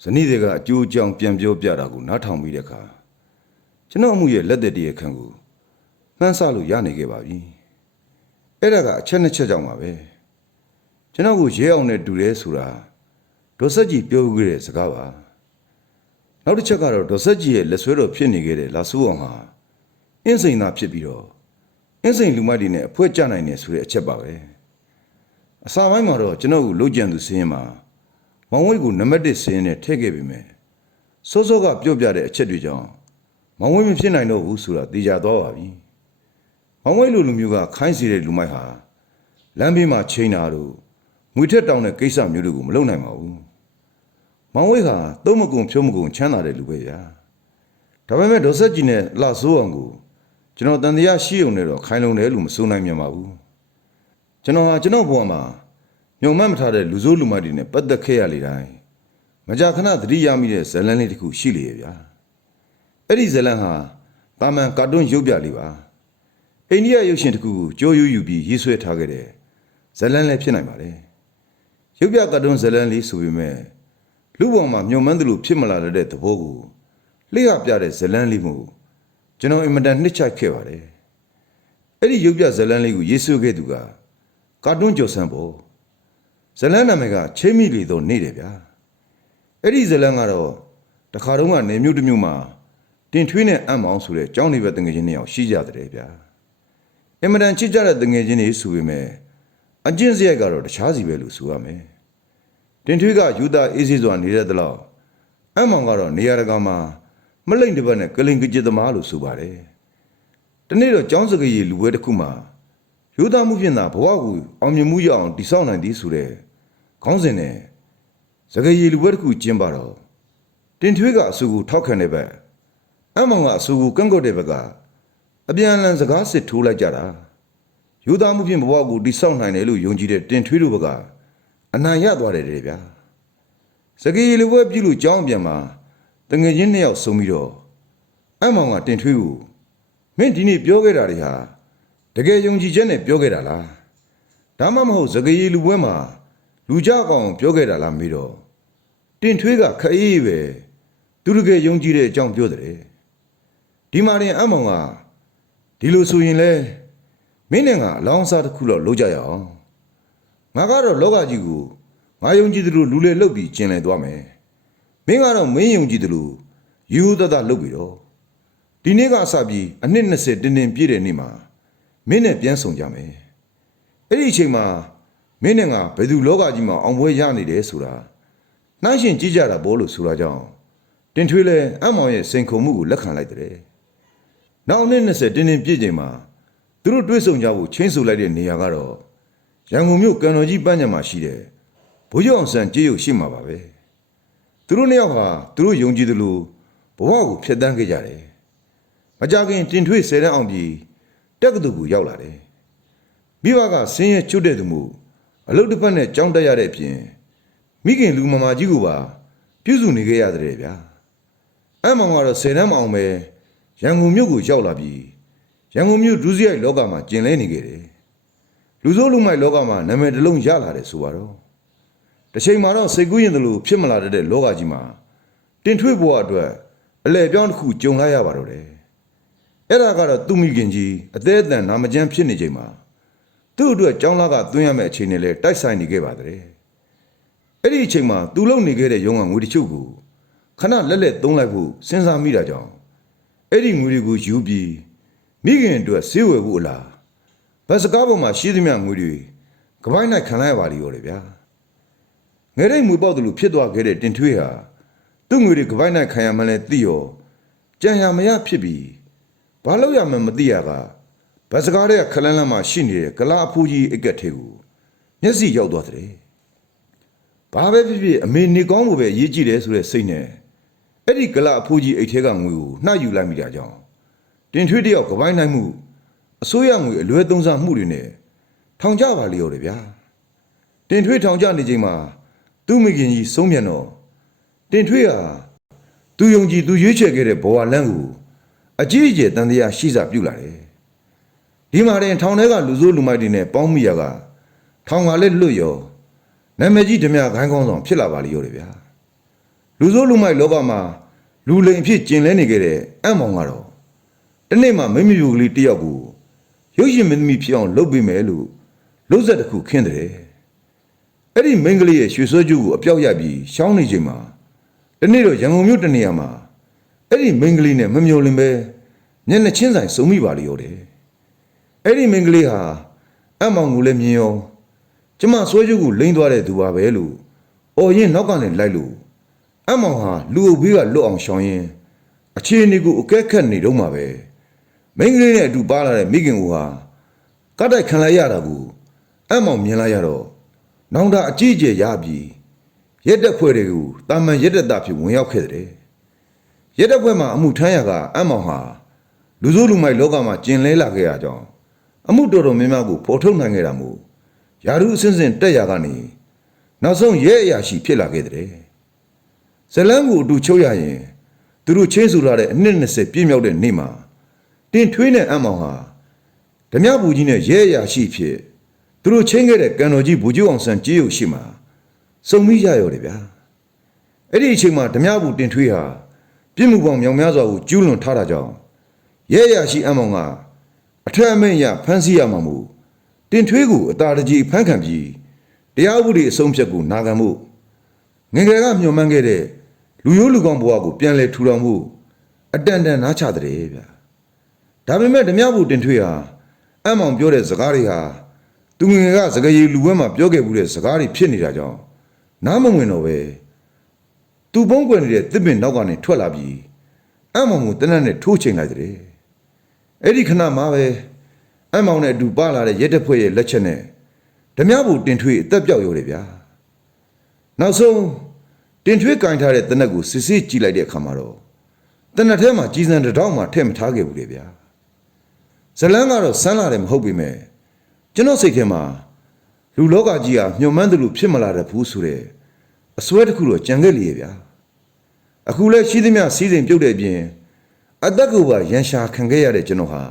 ဇနီးတွေကအကျိုးအကြောင်းပြန်ပြောပြတာကိုနားထောင်ပြီးတဲ့အခါကျွန်တော်အမှုရဲ့လက်သက်တည်းအခန့် ကိုနှမ်းဆလို့ရနိုင်ခဲ့ပါပြီအဲ့ဒါကအချက်နှစ်ချက်ကြောင့်ပါပဲကျွန်တော်ကိုရဲအောင်နဲ့တူတယ်ဆိုတာဒေါ်ဆက်ကြီးပြောခဲ့တဲ့စကားပါနောက်တစ်ချက်ကတော့ဒေါ်ဆက်ကြီးရဲ့လက်ဆွဲတော်ဖြစ်နေခဲ့တဲ့လာဆိုးအောင်ဟာအင်းစိန်သားဖြစ်ပြီးတော့အင်းစိန်လူမိုက်တွေနဲ့အဖွဲကြနိုင်တယ်ဆိုတဲ့အချက်ပါပဲအစာပိုင်းမှာတော့ကျွန်တော်ကိုလိုကြံသူစင်းရင်မှာမောင်ဝိတ်ကိုနံပါတ်1ဆင်းနဲ့ထည့်ခဲ့ပြီမယ်စိုးစိုးကပြော့ပြတဲ့အချက်တွေကြောင့်မောင်ဝိတ်မဖြစ်နိုင်တော့ဘူးဆိုတာသိကြသွားပါပြီ မောင်ဝိတ်လူလူမျိုးကခိုင်းစီတဲ့လူမိုက်ဟာလမ်းဘေးမှာချိန်တာတို့ငွေထက်တောင်းတဲ့ကိစ္စမျိုးတွေကိုမလုပ်နိုင်ပါဘူးမောင်ဝိတ်ဟာသုံးမကုံဖြုံးမကုံချမ်းသာတဲ့လူပဲရာဒါပေမဲ့ဒေါ်ဆက်ကြီးနဲ့လှဆိုးအောင်ကိုကျွန်တော်တန်တရားရှိုံနဲ့တော့ခိုင်းလုံးတယ်လို့မဆိုနိုင်မြန်ပါဘူးကျွန်တော်ဟာကျွန်တော်ဘဝမှာညုံမတ်မထားတဲ့လူဆိုးလူမိုက်တွေနဲ့ပတ်သက်ခဲ့ရလေတိုင်းမကြာခဏသတိရမိတဲ့ဇလန်းလေးတစ်ခုရှိလေရဲ့ဗျာအဲ့ဒီဇလန်းဟာတာမန်ကာတွန်းရုပ်ပြလေးပါ အိန္ဒိယရုပ်ရှင်တစ်ခုကိုကြိုးယူယူပြီးရေးဆွဲထားခဲ့တဲ့ဇလန်းလည်းဖြစ်နိုင်ပါတယ်ရုပ်ပြကာတွန်းဇလန်းလေးဆိုပေမဲ့လူပေါ်မှာညုံမန်းတယ်လို့ဖြစ်မလာတဲ့သဘောကိုလျှော့ပြတဲ့ဇလန်းလေးမျိုးကျွန်တော်အင်မတန်နှစ်ချိုက်ခဲ့ပါတယ်အဲ့ဒီရုပ်ပြဇလန်းလေးကိုရေးဆွဲခဲ့သူကကာတွန်းကျော်ဆန်းပေါ့ဇလန်းနာမည်ကချင်းမိလီတော့နေတယ်ဗျာအဲ့ဒီဇလန်းကတော့တခါတုန်းကနေမျိုးတစ်မျိုးမှာတင်ထွေးနဲ့အံ့မောင်းဆိုတဲ့ကျောင်းနေပဲတငယ်ချင်းနှစ်ယောက်ရှိကြတဲ့ဗျာ အင်မတန်ချစ်ကြတဲ့တငယ်ချင်းတွေဆိုပေမဲ့အကျင့်စရိုက်ကတော့တခြားစီပဲလို့ဆိုရမယ်တင်ထွေးကယူသားအေးစေးစွာနေတဲ့တလို့အံ့မောင်းကတော့နေရာတကာမှာမလိမ့်တစ်ပတ်နဲ့ကလင်ကကြစ်သမားလို့ဆိုပါတယ်တနေ့တော့ကျောင်းစကကြီးလူပွဲတစ်ခုမှာရိုးသားမှုဖြင့်သာဘဝကိုအောင်မြင်မှုရအောင်တည်ဆောက်နိုင်သည်ဆိုတဲ့ခေါင်းစဉ်နဲ့စကရေလူပွဲတစ်ခုကျင်းပါတော့တင်ထွေးကအဆူကိုထောက်ခံတဲ့ဘက်အမောင်ကအဆူကိုကန့်ကွက်တဲ့ဘက်က အပြန်အလှန်စကားစစ်ထိုးလိုက်ကြတာရိုးသားမှုဖြင့်ဘဝကိုတည်ဆောက်နိုင်တယ်လို့ယုံကြည်တဲ့တင်ထွေးတို့ဘက်ကအနိုင်ရသွားတယ်တဲ့ဗျာစကရေလူပွဲပြုလို့ကြောင်းပြန်မှာတငယ်ချင်းနှစ်ယောက်ဆုံပြီးတော့အမောင်ကတင်ထွေးကိုမင်းဒီနေ့ပြောခဲ့တာတွေဟာတကယ်ယုံကြည်ချက်နဲ့ပြောခဲ့တာလားဒါမှမဟုတ်စကရေလူပွဲမှာလူကြကောင်ပြောခဲ့တာလားမေးတော့တင်ထွေးကခအေးပဲသူတကယ်ယုံကြည်တဲ့အကြောင်းပြောတယ်ဒီမှာရင်အမောင်က ဒီလိုဆိုရင်လဲမင်းနဲ့ငါအလောင်းစားတစ်ခုတော့လုပ်ကြရအောင်ငါကတော့လောကကြီးကိုငါယုံကြည်တယ်လို့လူလေလှုပ်ပြီးကျင်လည်သွားမယ်မင်းကတော့မင်းယုံကြည်တယ်လို့ယူသဒလှုပ်ပြီးတော့ဒီနေ့ကစပြီးအနှစ်20တင်းတင်းပြည့်တဲ့နေ့မှာမင်းနဲ့ပြန်ဆောင်ကြမယ်အဲ့ဒီအချိန်မှာမင်းနဲ့ငါဘယ်သူလောကကြီးမှာအောင်ပွဲရနေတယ်ဆိုတာနှိုင်းရှင်ကြည့်ကြတာဘောလို့ဆိုတာကြောင့်တင်ထွေးလဲအမောင်ရဲ့စိန်ခုံမှုကိုလက်ခံလိုက်တယ် နောက်နှစ်20တင်းတင်းပြည့်ချိန်မှာသူတို့တွေ့ဆုံကြဖို့ချင်းဆိုလိုက်တဲ့နေရာကတော့ရန်ကုန်မြို့ကံတော်ကြီးပန်းညံမှာရှိတဲ့ဘိုးကျောင်းဆန်ကြေးရုပ်ရှိမှာပါပဲသူတို့နှစ်ယောက်ဟာသူတို့ယုံကြည်တယ်လို့ဘဝကိုဖျက်ဆီးခဲ့ကြတယ်မကြခင်တင်ထွေးဆယ်တန်းအောင်ပြီးတက္ကသိုလ်ကိုရောက်လာတယ်မိဘကဆင်းရဲချွတ်တဲ့သူမို့အလုတ်တစ်ဖက်နဲ့ကြောင်းတက်ရတဲ့အပြင်မိခင်လူမမာကြီးကိုပါ ပြုစုနေခဲ့ရတဲ့ဗျာအဲ့မောင်ကတော့ဆယ်တန်းမအောင်ပဲ ရန်ကုန်မြို့ကိုရောက်လာပြီးရန်ကုန်မြို့ဒုစရိုက်လောကမှာကျင်လဲနေခဲ့တယ်လူစိုးလူမိုက်လောကမှာနာမည်တစ်လုံးရလာတယ်ဆိုပါတော့တစ်ချိန်မှာတော့စိတ်ကူးရင်တလို့ဖြစ်မလာတဲ့လောကကြီးမှာတင်ထွေးဘဝအတွက်အလဲပြောင်းတစ်ခုကြုံလိုက်ရပါတော့တယ်အဲ့ဒါကတော့သူ့မိခင်ကြီးအသေးအတန်နာမကျန်းဖြစ်နေချိန်မှာသူ့အတွက်ကြောင်းလာကသွင်းရမယ့်အချိန်နဲ့လဲတိုက်ဆိုင်နေခဲ့ပါတဲ့အဲ့ဒီအချိန်မှာသူလုံနေခဲ့တဲ့ရုံးကငွေတချို့ကိုခဏလက်လက်သုံးလိုက်ဖို့စဉ်းစားမိတာကြောင့် အဲ့ဒီငွေတွေကိုယူပြီးမိခင်အတွက်ဈေးဝယ်ဖို့အလားဘတ်စကားပေါ်မှာရှိသမျှငွေတွေကပိုင်းနိုင်ခံလိုက်ရပါလိမ့်ရောလေဗျာငယ်တဲ့မူပေါက်တယ်လို့ဖြစ်သွားခဲ့တဲ့တင်ထွေးဟာသူ့ငွေတွေကပိုင်းနိုင်ခံရမှလည်းသိရောကြံရမရဖြစ်ပြီးဘာလို့ရမှန်းမသိရကဘတ်စကားတွေကခလန်းလန်းမှာရှိနေတဲ့ကလာအဖိုးကြီးအကက်ထဲကိုမျက်စိရောက်သွားတယ်ဘာပဲဖြစ်ဖြစ်အမေနေကောင်းဖို့ပဲအရေးကြီးတယ်ဆိုတဲ့စိတ်နဲ့ အဲ့ဒီကလာအဖိုးကြီးအိတ်ထဲကငွေကိုနှှပ်ယူလိုက်မိတာကြောင့်တင်ထွေးတယောက်ကပိုင်းနိုင်မှုအစိုးရငွေအလွဲသုံးစားမှုတွေနဲ့ထောင်ကြပါလေရောတယ်ဗျာတင်ထွေးထောင်ကြနေချိန်မှာသူ့မိခင်ကြီးဆုံးမြန်တော့တင်ထွေးဟာသူယုံကြည်သူရွေးချယ်ခဲ့တဲ့ဘဝလမ်းကိုအကြီးအကျယ်တန်တရားရှိစာပြုလာတယ်ဒီမှာတင်ထောင်ထဲကလူစိုးလူမိုက်တွေနဲ့ပေါင်းမိရကထောင်ကလည်းလွတ်ရောနာမည်ကြီးဓမြခိုင်းကောင်းဆောင်ဖြစ်လာပါလေရောတယ်ဗျာ လူစိုးလူမိုက်လောကမှာလူလိမ်အဖြစ်ကျင်လဲနေခဲ့တဲ့အံ့မောင်ကတော့တနေ့မှမိမိမျိုးကလေးတယောက်ကိုရုပ်ရှင်မင်းသမီးဖြစ်အောင်လုပ်ပေးမယ်လို့လုပ်ဆက်တစ်ခုခင်းတယ်အဲ့ဒီမိန်းကလေးရဲ့ရွှေစောကျူကိုအပြောက်ရပြီးရှောင်းနေချိန်မှာတနေ့တော့ရန်ကုန်မြို့တနေရာမှာအဲ့ဒီမိန်းကလေးနဲ့မမျော်လင့်ပဲမျက်နှာချင်းဆိုင်စုံမိပါလေရောတယ်အဲ့ဒီမိန်းကလေးဟာအမောင်ကိုလည်းမြင်ရောကျမဆွဲကျူကိုလိမ့်သွားတဲ့သူပါပဲလို့အော်ရင်နောက်ကနေလိုက်လို့ အမောင်ဟာလူအုပ်ဘေးကလွတ်အောင်ရှောင်ရင်အခြေအနေကိုအကဲခတ်နေတော့မှာပဲမိန်းကလေးနဲ့အတူပါလာတဲ့မိခင်ကဟာကတ်တိုက်ခံလိုက်ရတာကိုအမောင်မြင်လိုက်ရတော့နောင်တအကြီးအကျယ်ရပြီးရက်တက်ဖွဲ့တွေကိုတာမန်ရက်တက်တာဖြစ်ဝင်ရောက်ခဲ့တဲ့ရက်တက်ဖွဲ့မှာအမှုထမ်းရကအမောင်ဟာလူစိုးလူမိုက်လောကမှာကျင်လဲလာခဲ့ရကြောင်းအမှုတော်တော်များများကိုဖော်ထုတ်နိုင်ခဲ့တာမို့ယာရုအစင်းစင်တက်ရကနေနောက်ဆုံးရဲအရာရှိဖြစ်လာခဲ့တဲ့ ဇလန်းကိုအတူချုပ်ရရင်သူတို့ချင်းဆူလာတဲ့အနှစ်20ပြည့်မြောက်တဲ့နေ့မှာတင်ထွေးနဲ့အမောင်ဟာဓမြဘူကြီးနဲ့ရဲအရာရှိဖြစ်သူတို့ချင်းခဲ့တဲ့ကံတော်ကြီးဘူကြီးအောင်ဆန်းကြေးရုပ်ရှိမှာစုံမိရရော်တယ်ဗျာအဲ့ဒီအချိန်မှာဓမြဘူတင်ထွေးဟာပြစ်မှုပေါင်းမြောင်များစွာကိုကျူးလွန်ထားတာကြောင့်ရဲအရာရှိအမောင်ကအထက်အမိန့်ရဖမ်းဆီးရမှာမို့တင်ထွေးကိုအတာတကြီးဖမ်းခံပြီးတရားဥပဒေအဆုံးဖြတ်ကိုနာခံမှုငယ်ငယ်ကမျှော်မှန်းခဲ့တဲ့ လူရိုးလူကောင်းဘဝကိုပြန်လဲထူထောင်မှုအတန်တန်နားချတဲ့ဗျာဒါပေမဲ့ဓမြဘူးတင်ထွေးဟာအမောင်ပြောတဲ့စကားတွေဟာသူငယ်ငယ်ကစကားရည်လူဘက်မှာပြောခဲ့မှုတဲ့စကားတွေဖြစ်နေတာကြောင့်နားမဝင်တော့ပဲသူပုံးကွယ်နေတဲ့တစ်ပင်နောက်ကနေထွက်လာပြီးအမောင်ကိုတနက်နဲ့ထိုးချိန်လိုက်တဲ့အဲ့ဒီခဏမှာပဲအမောင်နဲ့အတူပါလာတဲ့ရက်တက်ဖွဲ့ရဲ့လက်ချက်နဲ့ဓမြဘူးတင်ထွေးအသက်ပြောက်ရောတယ်ဗျာနောက်ဆုံး တင်ထွေးကင်ထားတဲ့တနက်ကိုစစ်စစ်ကြည့်လိုက်တဲ့အခါမှာတော့တနက်ထဲမှာကြီးစံတစ်တောင်းမှထည့်မထားခဲ့ဘူးလေဗျာဇလန်းကတော့ဆန်းလာတယ်မဟုတ်ပေမဲ့ကျွန်တော်စိတ်ထဲမှာလူလောကကြီးဟာညှို့မှန်းတယ်လို့ဖြစ်မလာတဲ့ဘူးဆိုတဲ့အစွဲတစ်ခုတော့ကြံခဲ့လေရဲ့ဗျာအခုလဲရှိသမျှစီးစိမ်ပြုတ်တဲ့အပြင်အသက်ကိုပါရန်ရှာခံခဲ့ရတဲ့ကျွန်တော်ဟာ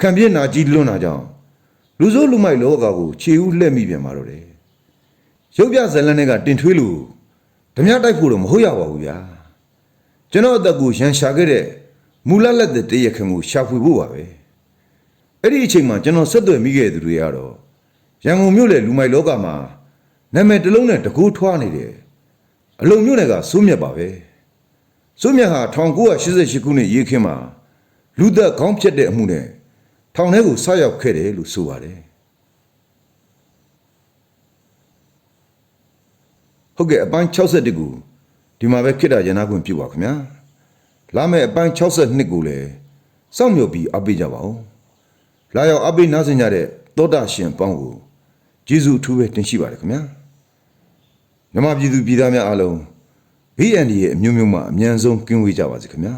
ခံပြင်းနာကြီးလွန်းတာကြောင့်လူစိုးလူမိုက်လောကကိုခြေဦးလှဲ့မိပြန်มาတော့တယ်ရုပ်ပြဇလန်းတွေကတင်ထွေးလို့ ဓမြတိုက်ဖို့တော့မဟုတ်ရပါဘူးဗျာကျွန်တော်အသက်ကိုရန်ရှာခဲ့တဲ့မူလလက်တဲ့တရခင်ကိုရှာဖွေဖို့ပါပဲအဲ့ဒီအချိန်မှာကျွန်တော်ဆက်သွယ်မိခဲ့တဲ့သူတွေကတော့ရန်ကုန်မြို့လေလူမိုက်လောကမှာနာမည်တစ်လုံးနဲ့တကူထွားနေတယ်အလုံမြို့နယ်ကစိုးမြတ်ပါပဲစိုးမြတ်ဟာ1988ခုနှစ်ရေးခင်းမှာလူသက်ခေါင်းဖြတ်တဲ့အမှုနဲ့ထောင်ထဲကိုဆောက်ရောက်ခဲ့တယ်လို့ဆိုပါတယ် ဟုတ်ကဲ့အပိုင်း62ကိုဒီမှာပဲခိတ္တရနာခွင့်ပြုပါခင်ဗျာလာမယ့်အပိုင်း62ကိုလည်းစောင့်မျှော်ပြီးအပိကြပါဦးလာရောက်အပိနားဆင်ကြတဲ့သောတာရှင်ပေါင်းကိုကျေးဇူးအထူးပဲတင်ရှိပါတယ်ခင်ဗျာမြမပြည်သူပြည်သားများအားလုံး BND ရဲ့အမျိုးမျိုးမှအမြန်ဆုံးကင်းဝေးကြပါစေခင်ဗျာ